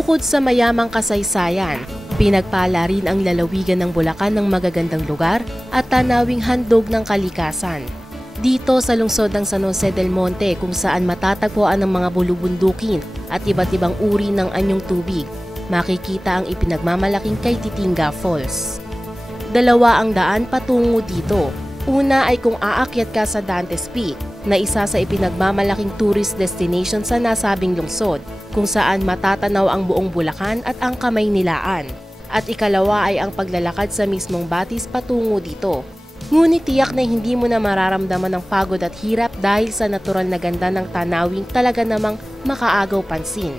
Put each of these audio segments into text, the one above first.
Bukod sa mayamang kasaysayan, pinagpala rin ang lalawigan ng Bulacan ng magagandang lugar at tanawing handog ng kalikasan. Dito sa lungsod ng San Jose del Monte kung saan matatagpuan ang mga bulubundukin at iba't ibang uri ng anyong tubig, makikita ang ipinagmamalaking Kaytitinga Falls. Dalawa ang daan patungo dito. Una ay kung aakyat ka sa Dantes Peak, na isa sa ipinagmamalaking tourist destination sa nasabing lungsod, kung saan matatanaw ang buong Bulacan at ang Kamaynilaan. At ikalawa ay ang paglalakad sa mismong batis patungo dito. Ngunit tiyak na hindi mo na mararamdaman ang pagod at hirap dahil sa natural na ganda ng tanawing talaga namang makaagaw pansin.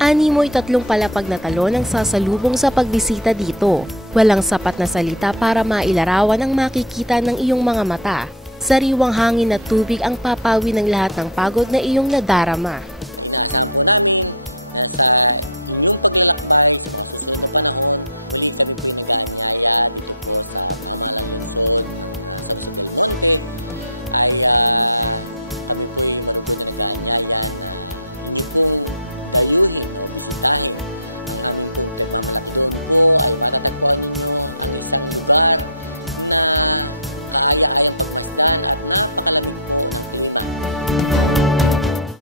Animoy 3 palapag na talon ang sasalubong sa pagbisita dito. Walang sapat na salita para mailarawan ang makikita ng iyong mga mata. Sariwang hangin at tubig ang papawi ng lahat ng pagod na iyong nadarama.